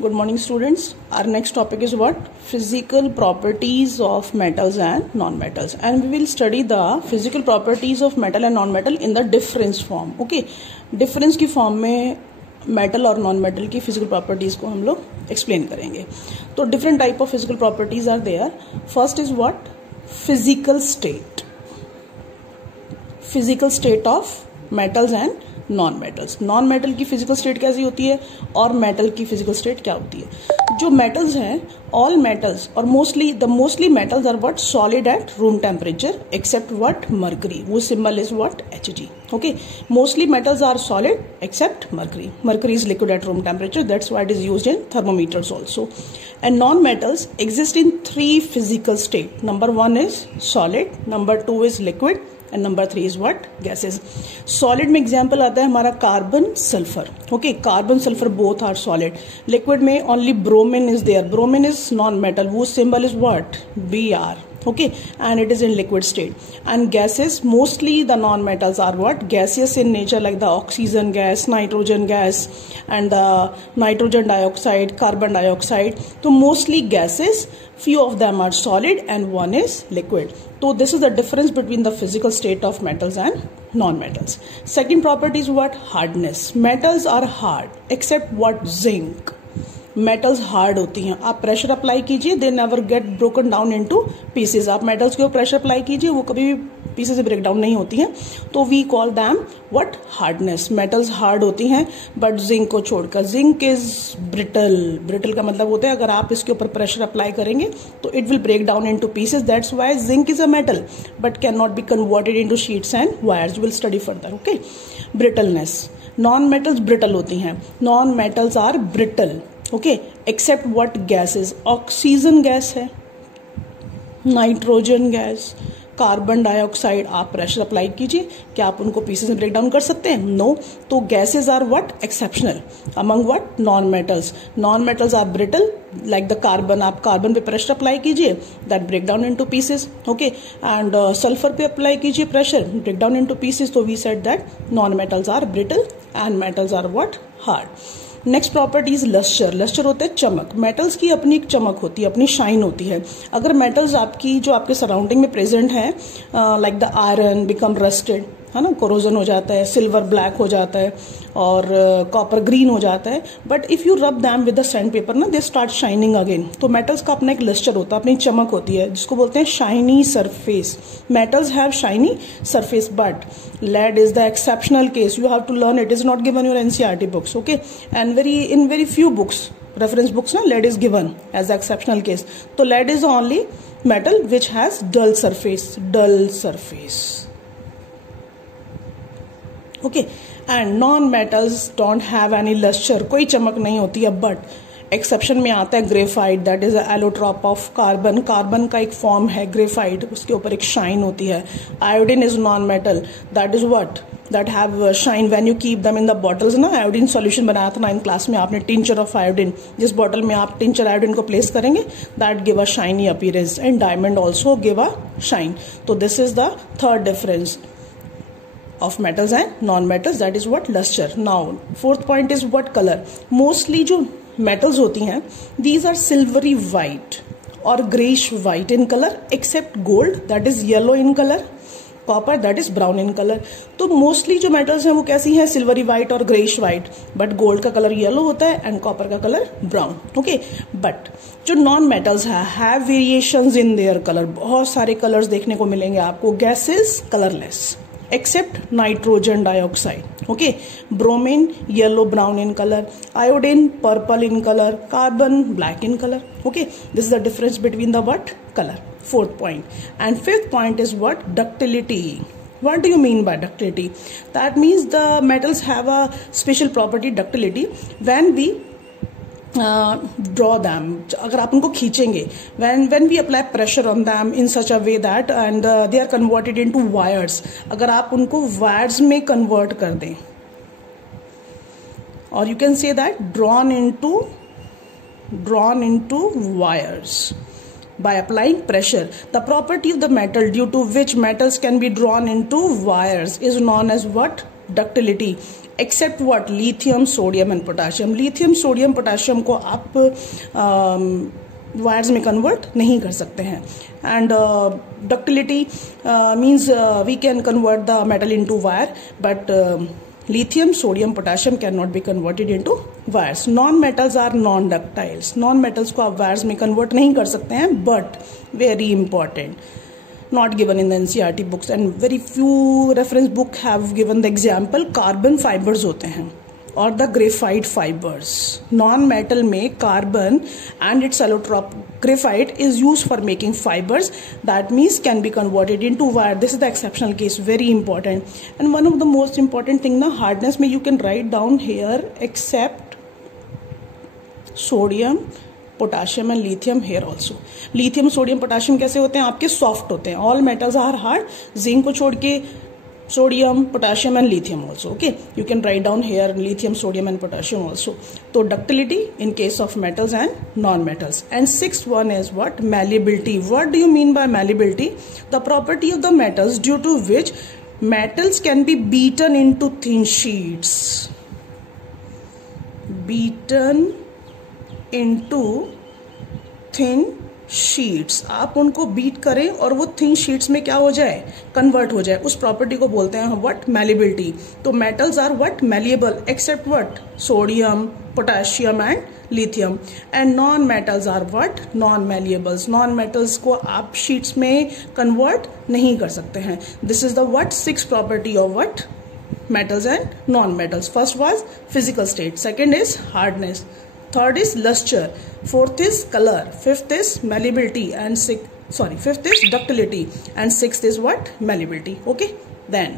Good morning, students. Our next topic is what? Physical properties of metals and non-metals. And we will study the physical properties of metal and non-metal in the difference form. Okay, difference की form में metal और non-metal की physical properties को हम लोग explain करेंगे. तो different type of physical properties are there. First is what? Physical state. Physical state of metals and non metals. Non metal की फिजिकल स्टेट कैसी होती है और मेटल की फिजिकल स्टेट क्या होती है. जो मेटल्स हैं, ऑल मेटल्स और mostly metals are what? Solid at room temperature except what? Mercury. वो symbol is what? Hg. Okay, mostly metals are solid except mercury. Mercury is liquid at room temperature, that's why it is used in thermometers also. And non-metals exist in three physical state. Number one is solid, number two is liquid, and number three is what? Gases. Solid में example आता है हमारा carbon sulphur. Okay, carbon sulphur both are solid. Liquid में only bromine is there. Bromine is non-metal. वो symbol is what? Br. Okay, and it is in liquid state. And gases, mostly the non-metals are what? Gaseous in nature, like the oxygen gas, nitrogen gas, and the nitrogen dioxide, carbon dioxide. So mostly gases, few of them are solid and one is liquid. So this is the difference between the physical state of metals and non-metals. Second property is what? Hardness. Metals are hard except what? Zinc. Metals hard होती हैं. आप pressure apply कीजिए, they never get broken down into pieces. आप metals के ऊपर pressure apply कीजिए, वो कभी भी पीसेस से ब्रेक डाउन नहीं होती हैं. तो we call them what? Hardness. Metals hard होती हैं बट जिंक को छोड़कर. Zinc is brittle. ब्रिटल का मतलब होता है अगर आप इसके ऊपर प्रेशर अप्लाई करेंगे तो it will break down into pieces. That's why zinc is a metal but can not be converted into sheets and wires. Will study further. Okay, brittleness. Non metals brittle होती हैं. Non metals are brittle. Okay, except what? Gases. Oxygen gas है, nitrogen gas, carbon dioxide. आप pressure apply कीजिए, क्या आप उनको pieces में break down कर सकते हैं? नो. तो gases are what? Exceptional among what? Non metals. Non metals are brittle like the carbon. आप कार्बन पे प्रेशर अप्लाई कीजिए, that break down into pieces. Okay, and sulphur पे अप्लाई कीजिए pressure, break down into pieces. तो we said that non metals are brittle and metals are what? Hard. Next property is lustre. Lustre होता है चमक. Metals की अपनी एक चमक होती है, अपनी शाइन होती है. अगर मेटल्स आपकी जो आपके सराउंडिंग में प्रेजेंट है, like the iron become rusted, है ना, कोरोजन हो जाता है, सिल्वर ब्लैक हो जाता है और कॉपर ग्रीन हो जाता है. But if you rub them with the sand paper ना, दे स्टार्ट शाइनिंग अगेन. तो मेटल्स का अपना एक लस्चर होता है, अपनी चमक होती है, जिसको बोलते हैं shiny surface. Metals have shiny surface but lead is the exceptional case. You have to learn it. Is not given your NCERT books. Okay, and in very few books, reference books na, lead is given as the exceptional case. So lead is the only metal which has dull surface. Dull surface. Okay, and non metals don't have any luster. कोई चमक नहीं होती है. But exception में आता है graphite. That is allotrope of carbon. Carbon का एक फॉर्म है ग्रेफाइट, उसके ऊपर एक शाइन होती है. Iodine is non metal. That is what? That have shine when you keep them in the bottles ना. आयोडीन सॉल्यूशन बनाया था 9th क्लास में आपने, टिंचर ऑफ आयोडीन. जिस बॉटल में आप टिंचर आयोडीन को प्लेस करेंगे, that give a shiny appearance. And diamond also give a shine. तो this is the third difference of metals and non-metals, that is what? Luster. Now fourth point is what? Color. Mostly जो metals होती हैं, these are silvery white or grayish white in color except gold, that is yellow in color, copper, that is brown in color. तो mostly जो metals हैं वो कैसी हैं? silvery white और grayish white. but gold का कलर yellow होता है and copper का कलर brown. okay, but जो non metals है have variations in their color. बहुत सारे कलर्स देखने को मिलेंगे आपको. gases colorless except nitrogen dioxide. Okay, bromine yellow brown in color, iodine purple in color, carbon black in color. Okay, this is the difference between the what? Color. Fourth point. And fifth point is what? Ductility. What do you mean by ductility? That means the metals have a special property, ductility. When we draw them, अगर आप उनको खींचेंगे, when we apply pressure on them in such a way that and they are converted into wires. अगर आप उनको wires में convert कर दें, or you can say that drawn into wires by applying pressure. The property of the metal due to which metals can be drawn into wires is known as what? Ductility, except what, lithium, sodium and potassium. Lithium, sodium, potassium को आप wires में convert नहीं कर सकते हैं। And ductility means we can convert the metal into wire, but lithium, sodium, potassium cannot be converted into wires. Non-metals are non-ductiles. Non-metals को आप wires में convert नहीं कर सकते हैं, but very important, not given in the NCERT books and very few reference book have given the example. Carbon fibers होते हैं और the graphite fibres. Non metal में carbon and its allotrope graphite is use for making fibres, that means can be converted into wire. This is the exceptional case, very important. And one of the most important thing ना, hardness में you can write down here except sodium, potassium and lithium here also. Lithium, sodium, potassium कैसे होते हैं? आपके soft होते हैं। All metals are hard, zinc को छोड़ के sodium, potassium and lithium also. Okay, you can write down here lithium, sodium and potassium also. So ductility in case of metals and non-metals. And sixth one is what? Malleability. What do you mean by malleability? The property of the metals due to which metals can be beaten into thin sheets. Beaten into thin sheets. आप उनको beat करें और वो thin sheets में क्या हो जाए? Convert हो जाए। उस प्रॉपर्टी को बोलते हैं व्हाट? मैलिबिलिटी। तो metals are what? Malleable, except what? Sodium, potassium and lithium. And non metals are what? Non malleables. Non metals को आप शीट्स में कन्वर्ट नहीं कर सकते हैं। This is the what? Six property of what? metals and non-metals. First was physical state, second is hardness, third is luster, fourth is color, fifth is malleability, and fifth is ductility, and sixth is what? Malleability. Okay, then